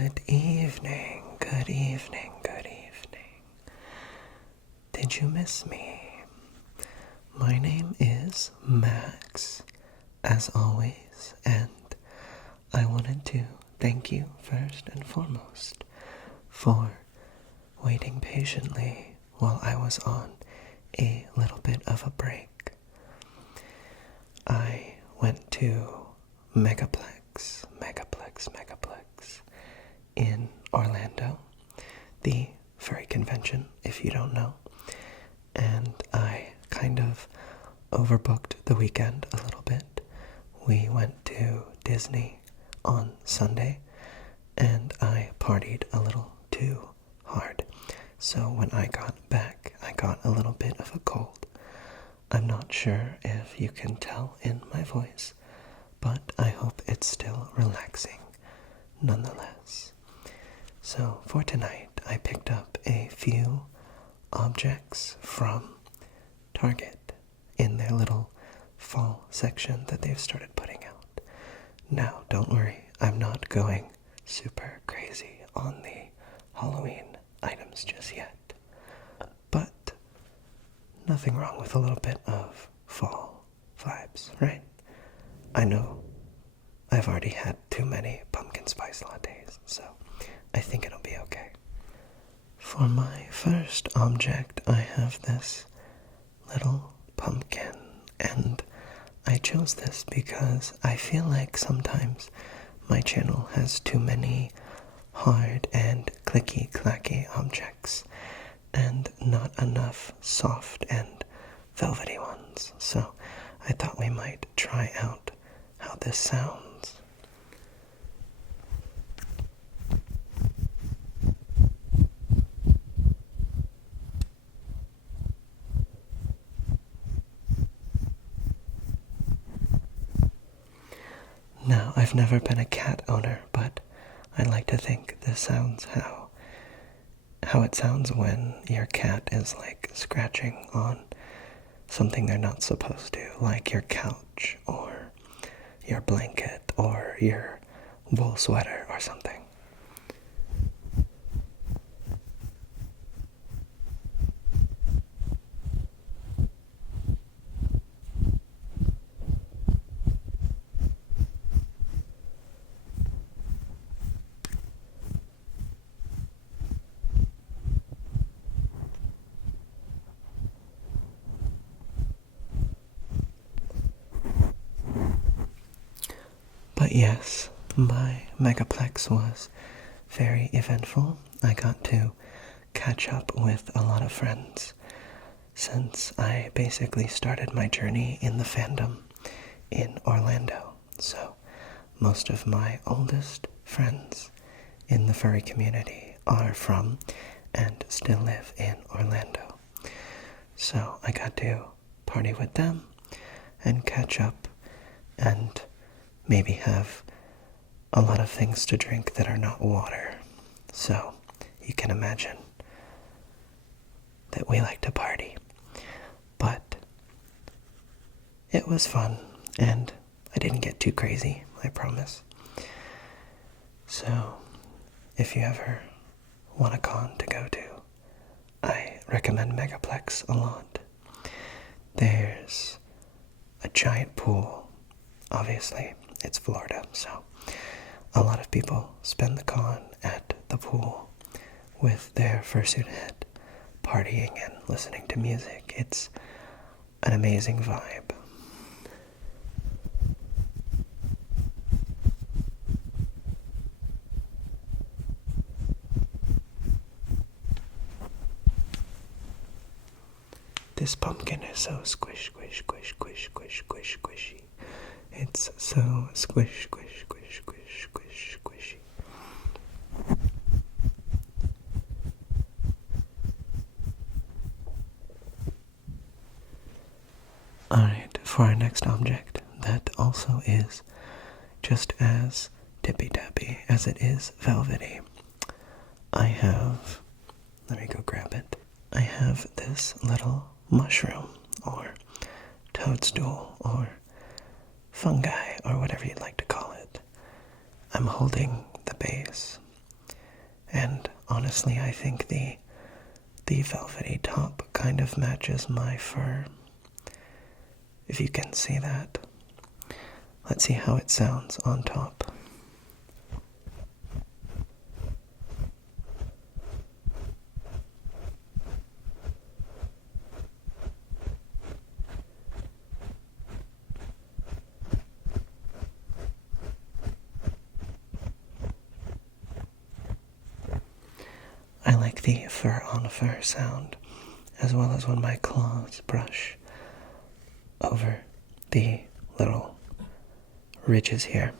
Good evening, good evening, good evening. Did you miss me? My name is Max, as always, and I wanted to thank you first and foremost for waiting patiently while I was on a little bit of a break. I went to Megaplex in Orlando, the Furry convention, if you don't know, and I kind of overbooked the weekend a little bit. We went to Disney on Sunday, and I partied a little too hard, so when I got back, I got a little bit of a cold. I'm not sure if you can tell in my voice, but I hope it's still relaxing nonetheless. So for tonight, I picked up a few objects from Target in their little fall section that they've started putting out. Now, don't worry, I'm not going super crazy on the Halloween items just yet, but nothing wrong with a little bit of fall vibes, right? I know I've already had too many pumpkin spice lattes, so I think it'll be okay. For my first object, I have this little pumpkin, and I chose this because I feel like sometimes my channel has too many hard and clicky-clacky objects, and not enough soft and velvety ones, so I thought we might try out how this sounds. Now, I've never been a cat owner, but I like to think this sounds how it sounds when your cat is like scratching on something they're not supposed to, like your couch or your blanket or your wool sweater or something. But yes, my Megaplex was very eventful. I got to catch up with a lot of friends since I basically started my journey in the fandom in Orlando. So most of my oldest friends in the furry community are from and still live in Orlando. So I got to party with them and catch up and maybe have a lot of things to drink that are not water. So you can imagine that we like to party. But it was fun, and I didn't get too crazy, I promise. So if you ever want a con to go to, I recommend Megaplex a lot. There's a giant pool. Obviously, it's Florida, so a lot of people spend the con at the pool with their fursuit head, partying and listening to music. It's an amazing vibe. This pumpkin is so squish, squishy. It's so squish, squishy. Alright, for our next object, that also is just as tippy-tappy as it is velvety. Let me go grab it. I have this little mushroom, or toadstool, or fungi, or whatever you'd like to call it. I'm holding the base And honestly, I think the velvety top kind of matches my fur, if you can see that. Let's see how it sounds on top. I like the fur on fur sound, as well as when my claws brush over the little ridges here.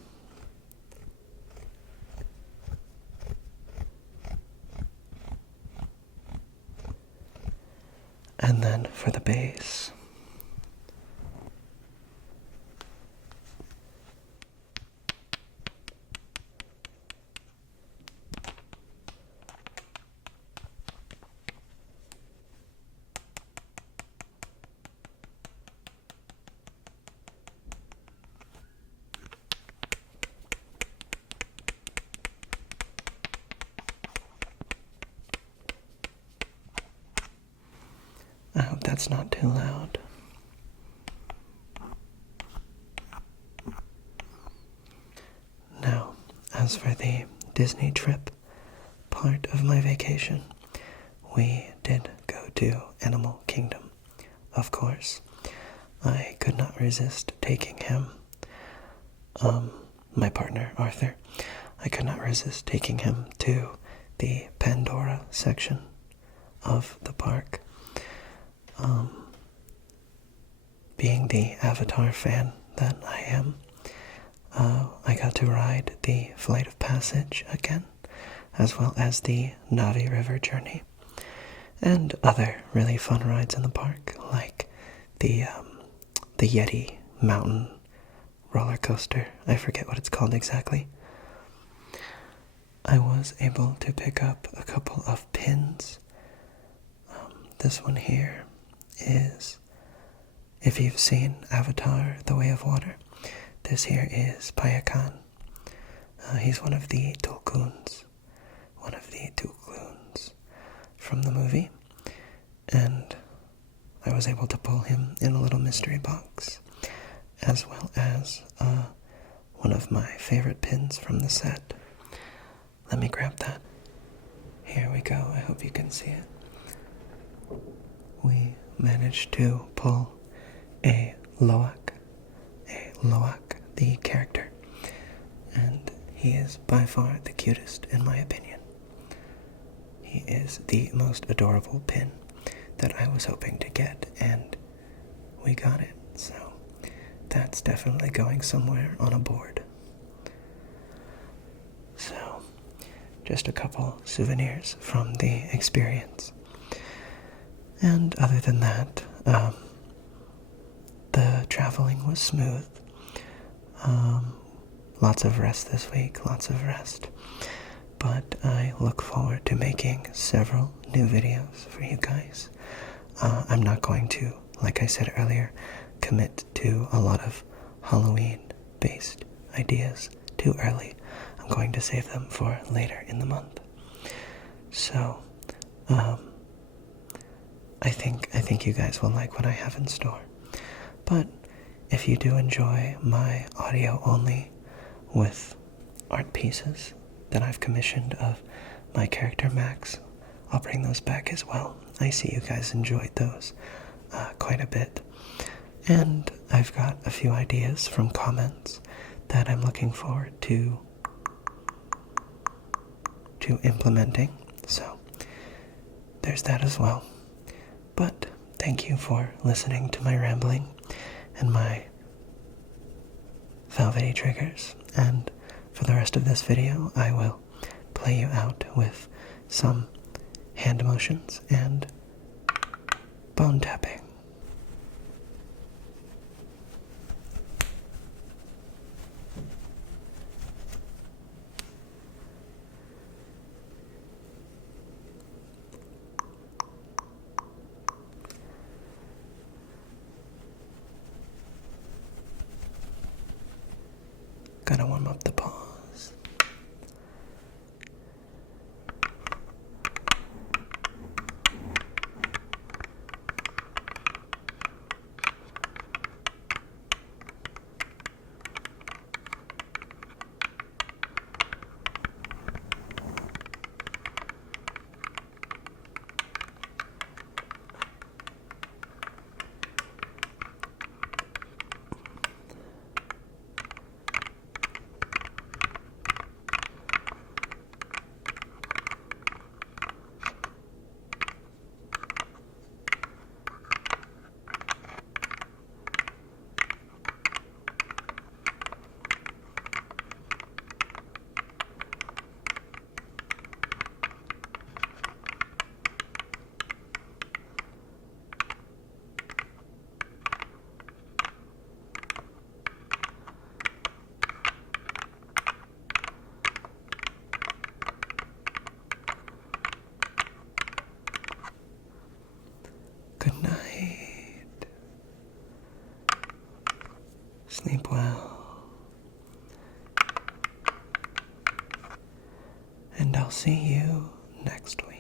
And then for the base, I hope that's not too loud. Now, as for the Disney trip part of my vacation, we did go to Animal Kingdom, of course. I could not resist taking him, my partner, Arthur. I could not resist taking him to the Pandora section of the park. Being the Avatar fan that I am, I got to ride the Flight of Passage again, as well as the Navi River journey, and other really fun rides in the park, like the Yeti Mountain roller coaster. I forget what it's called exactly. I was able to pick up a couple of pins. This one here is, if you've seen Avatar: The Way of Water, this here is Payakan. He's one of the Tulkuns from the movie, and I was able to pull him in a little mystery box, as well as one of my favorite pins from the set. Let me grab that. Here we go. I hope you can see it. We managed to pull a Loak, the character, and he is by far the cutest in my opinion. He is the most adorable pin that I was hoping to get, and we got it, so that's definitely going somewhere on a board. So, just a couple souvenirs from the experience. And other than that, the traveling was smooth. Lots of rest this week, lots of rest. But I look forward to making several new videos for you guys. I'm not going to, like I said earlier, commit to a lot of Halloween-based ideas too early. I'm going to save them for later in the month. So, I think you guys will like what I have in store. But if you do enjoy my audio only with art pieces that I've commissioned of my character Max, I'll bring those back as well. I see you guys enjoyed those quite a bit. And I've got a few ideas from comments that I'm looking forward to implementing. So there's that as well. But thank you for listening to my rambling and my Velvety triggers. And for the rest of this video, I will play you out with some hand motions and bone tapping. Gotta warm up the paws. Good night. Sleep well. And I'll see you next week.